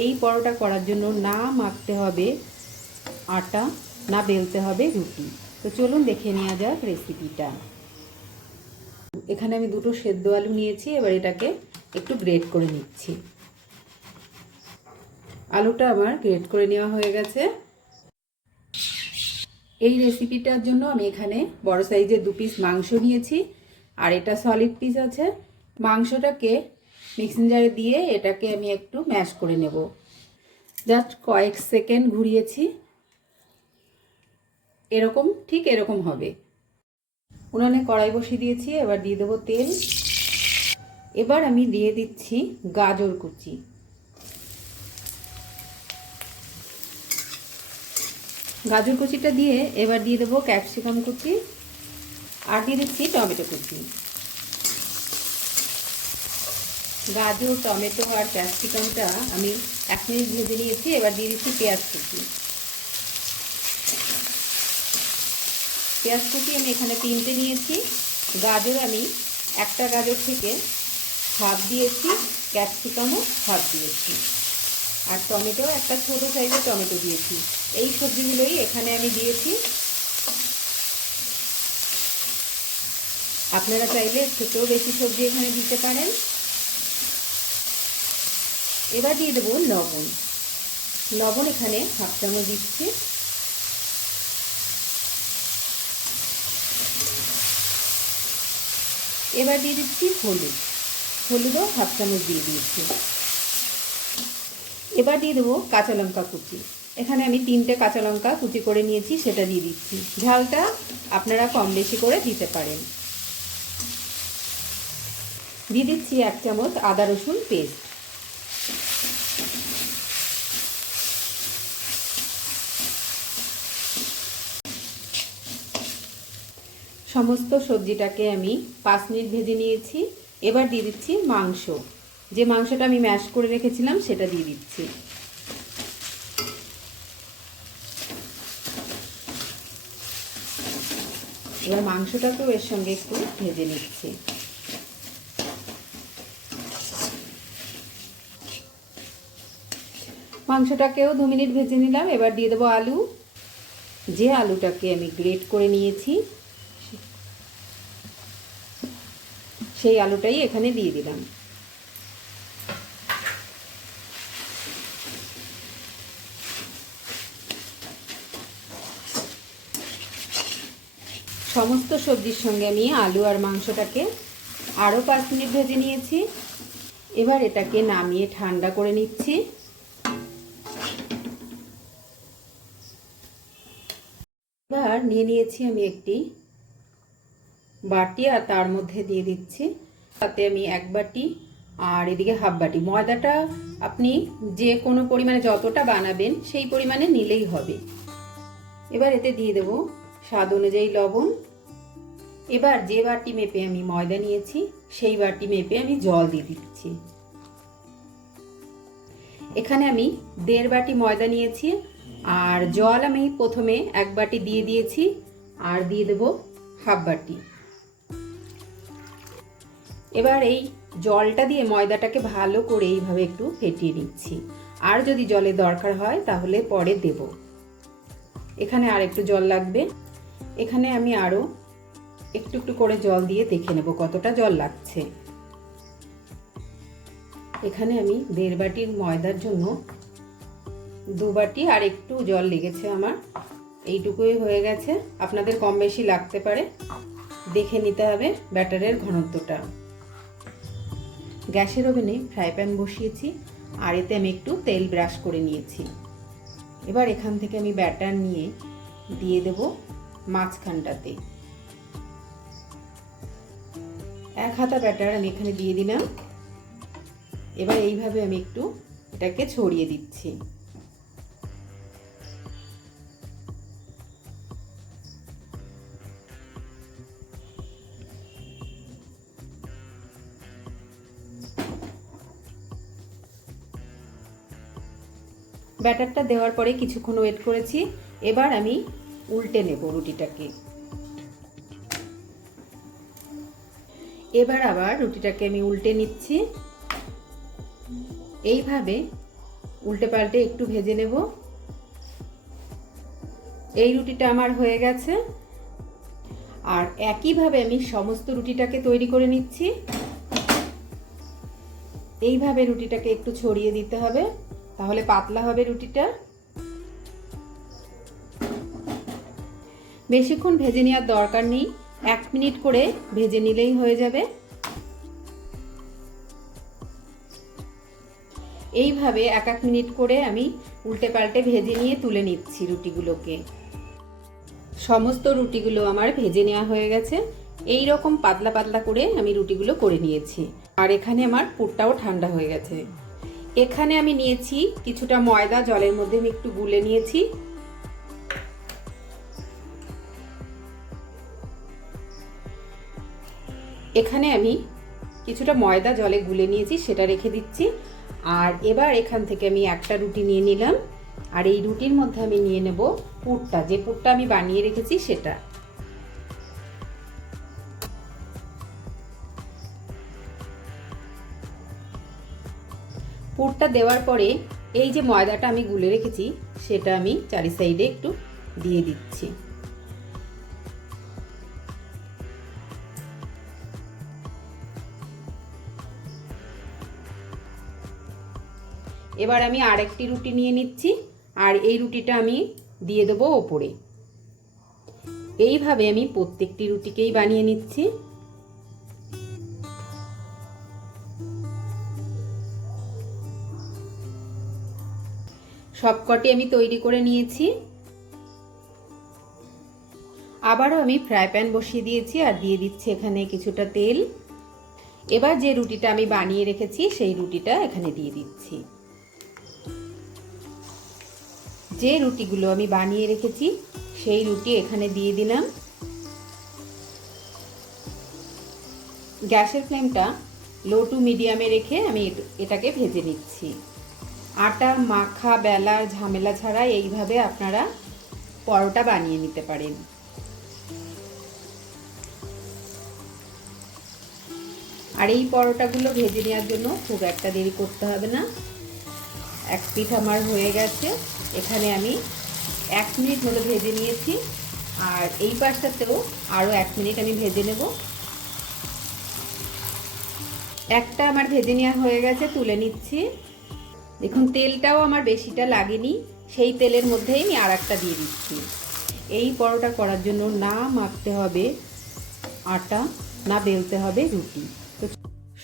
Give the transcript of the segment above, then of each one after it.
এই পরোটা করার জন্য না মাখতে হবে আটা, না বেলতে হবে রুটি। তো চলুন দেখে নেওয়া যাক রেসিপিটা এখানে আমি দুটো সেদ্ধ আলু নিয়েছি, এবার এটাকে একটু গ্রেট করে নিচ্ছি। আলুটা আমার গ্রেট করে নেওয়া হয়ে গেছে। এই রেসিপিটার জন্য আমি এখানে বড় সাইজের দু পিস মাংস নিয়েছি, আর এটা সলিড পিস আছে। মাংসটাকে মিক্সিং জারে দিয়ে এটাকে আমি একটু ম্যাশ করে নেব। জাস্ট কয়েক সেকেন্ড ঘুরিয়েছি। এরকম, ঠিক এরকম হবে। উনানে কড়াই বসিয়ে দিয়েছি, এবার দিয়ে দেবো তেল। এবার আমি দিয়ে দিচ্ছি গাজর কুচি। গাজর কুচিটা দিয়ে এবার দিয়ে দেবো ক্যাপসিকাম কুচি, আর দিয়ে দিচ্ছি টমেটো কুচি। গাজর, টমেটো আর ক্যাপসিকামটা আমি এক মিনিট ভেজে নিয়েছি, এবার দিয়ে দিচ্ছি পেঁয়াজ কুচি। পেঁয়াজ কুচি আমি এখানে তিনটে নিয়েছি। গাজর আমি একটা গাজর থেকে হাফ দিয়েছি, ক্যাপসিকামও হাফ দিয়েছি। আর টমেটো একটা ছোটো সাইজের টমেটো দিয়েছি। এই সবজিগুলোই এখানে আমি দিয়েছি। আপনারা চাইলে থেকেও বেশি সবজি এখানে দিতে পারেন। এবার দিয়ে দেবো লবণ। লবণ এখানে হাফ চামচ দিচ্ছি। এবার দিয়ে দিচ্ছি হলুদ। হলুদও হাফ চামচ দিয়ে দিয়েছি। এবার দিয়ে দেবো কাঁচা লঙ্কা কুচি। এখানে আমি তিনটে কাঁচা লঙ্কা কুচি করে নিয়েছি, সেটা দিয়ে দিচ্ছি। ঝালটা আপনারা কম বেশি করে দিতে পারেন। দিয়ে দিচ্ছি এক চামচ আদা রসুন পেস্ট। সমস্ত সবজিটাকে আমি পাঁচ মিনিট ভেজে নিয়েছি। এবার দিয়ে দিচ্ছি মাংস। যে মাংসটা আমি ম্যাশ করে রেখেছিলাম, সেটা দিয়ে দিচ্ছি। এবার মাংসটাকেও এর সঙ্গে একটু ভেজে নিচ্ছি। মাংসটাকেও দু মিনিট ভেজে নিলাম। এবার দিয়ে দেবো আলু। যে আলুটাকে আমি গ্রেট করে নিয়েছি সেই আলুটাই এখানে দিয়ে দিলাম। সমস্ত সবজির সঙ্গে আমি আলু আর মাংসটাকে আরও পাঁচ মিনিট ভেজে নিয়েছি। এবার এটাকে নামিয়ে ঠান্ডা করে নিচ্ছি। এবার নিয়ে নিয়েছি আমি একটি বাটি আর তার মধ্যে দিয়ে দিচ্ছি। তাতে আমি এক বাটি আর এদিকে হাফ বাটি। ময়দাটা আপনি যে কোনো পরিমাণে যতটা বানাবেন সেই পরিমাণে নিলেই হবে। এবার এতে দিয়ে দেবো স্বাদ অনুযায়ী লবণ। এবার যে বাটি মেপে আমি ময়দা নিয়েছি, সেই বাটি মেপে আমি জল দিয়ে দিচ্ছি। এখানে আমি দেড় বাটি ময়দা নিয়েছি আর জল আমি প্রথমে এক বাটি দিয়ে দিয়েছি আর দিয়ে দেবো হাফ বাটি। এবার এই জলটা দিয়ে ময়দাটাকে ভালো করে এইভাবে একটু ফেটিয়ে নিচ্ছি। আর যদি জলের দরকার হয় তাহলে পরে দেব। এখানে আর একটু জল লাগবে। এখানে আমি আরও একটু একটু করে জল দিয়ে দেখে নেব কতটা জল লাগছে। এখানে আমি দেড় বাটির ময়দার জন্য দু বাটি আর একটু জল লেগেছে আমার। এইটুকুই হয়ে গেছে। আপনাদের কম বেশি লাগতে পারে। দেখে নিতে হবে ব্যাটারের ঘনত্বটা। গ্যাসের ওভেনে ফ্রাই প্যান বসিয়েছি, আর এতে আমি একটু তেল ব্রাশ করে নিয়েছি। এবার এখান থেকে আমি ব্যাটার নিয়ে দিয়ে দেব মাঝখানটাতে। এক হাতা ব্যাটার আমি এখানে দিয়ে দিলাম। এবার এইভাবে আমি একটু এটাকে ছড়িয়ে দিচ্ছি। ব্যাটারটা দেওয়ার পরে কিছুক্ষণ ওয়েট করেছি। এবার আমি উল্টে নেব রুটিটাকে। এবার আবার রুটিটাকে আমি উল্টে নিচ্ছি। এইভাবে উল্টে পাল্টে একটু ভেজে নেব। এই রুটিটা আমার হয়ে গেছে। আর একইভাবে আমি সমস্ত রুটিটাকে তৈরি করে নিচ্ছি। এইভাবে রুটিটাকে একটু ছড়িয়ে দিতে হবে। তাহলে পাতলা হবে রুটিটা। বেশিক্ষণ ভেজে নেওয়ার দরকার নেই, এক মিনিট করে ভেজে নিলেই হয়ে যাবে। এইভাবে এক এক মিনিট করে আমি উল্টে পাল্টে ভেজে নিয়ে তুলে নিচ্ছি রুটিগুলোকে। সমস্ত রুটিগুলো আমার ভেজে নেওয়া হয়ে গেছে। এই রকম পাতলা পাতলা করে আমি রুটিগুলো করে নিয়েছি। আর এখানে আমার পুরটাও ঠান্ডা হয়ে গেছে। এখানে আমি নিয়েছি কিছুটা ময়দা, জলের মধ্যে আমি একটু গুলে নিয়েছি। এখানে আমি কিছুটা ময়দা, জলে গুলে নিয়েছি, সেটা রেখে দিচ্ছি। আর এবার এখান থেকে আমি একটা রুটি নিয়ে নিলাম। আর এই রুটির মধ্যে আমি নিয়ে নেব পুরটা। যে পুরটা আমি বানিয়ে রেখেছি, সেটা। পুরটা দেওয়ার পরে এই যে ময়দাটা আমি গুলে রেখেছি, সেটা আমি চারি সাইডে একটু দিয়ে দিচ্ছি। এবার আমি আরেকটি রুটি নিয়ে নিচ্ছি, আর এই রুটিটা আমি দিয়ে দেবো ওপরে। এইভাবে আমি প্রত্যেকটি রুটিকেই বানিয়ে নিচ্ছি। সবকটি আমি তৈরি করে নিয়েছি। আবারও আমি ফ্রাই প্যান বসিয়ে দিয়েছি আর দিয়ে দিচ্ছি এখানে কিছুটা তেল। এবার যে রুটিটা আমি বানিয়ে রেখেছি, সেই রুটিটা এখানে দিয়ে দিচ্ছি। যে রুটিগুলো আমি বানিয়ে রেখেছি, সেই রুটি এখানে দিয়ে দিলাম। গ্যাসের ফ্লেমটা লো টু মিডিয়ামে রেখে আমি এটাকে ভেজে নিচ্ছি। আটা মাখা বেলার ঝামেলা ছাড়া এইভাবে আপনারা পরোটা বানিয়ে নিতে পারেন। আর এই পরোটাগুলো ভেজে নেওয়ার জন্য খুব একটা দেরি করতে হবে না। এক পিঠ আমার হয়ে গেছে। এখানে আমি এক মিনিট মতো ভেজে নিয়েছি। আর এই পাশটাতেও আরও এক মিনিট আমি ভেজে নেব। একটা আমার ভেজে নেওয়া হয়ে গেছে, তুলে নিচ্ছি। দেখুন, তেলটাও আমার বেশিটা লাগেনি, সেই তেলের মধ্যেই আমি আর একটা দিয়ে দিচ্ছি। এই পরোটা করার জন্য না মাখতে হবে আটা, না বেলতে হবে রুটি। তো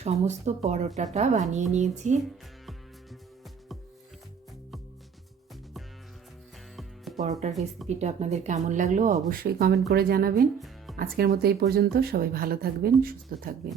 সমস্ত পরোটাটা বানিয়ে নিয়েছি। পরোটার রেসিপিটা আপনাদের কেমন লাগল অবশ্যই কমেন্ট করে জানাবেন। আজকের মতো এই পর্যন্ত, সবাই ভালো থাকবেন, সুস্থ থাকবেন।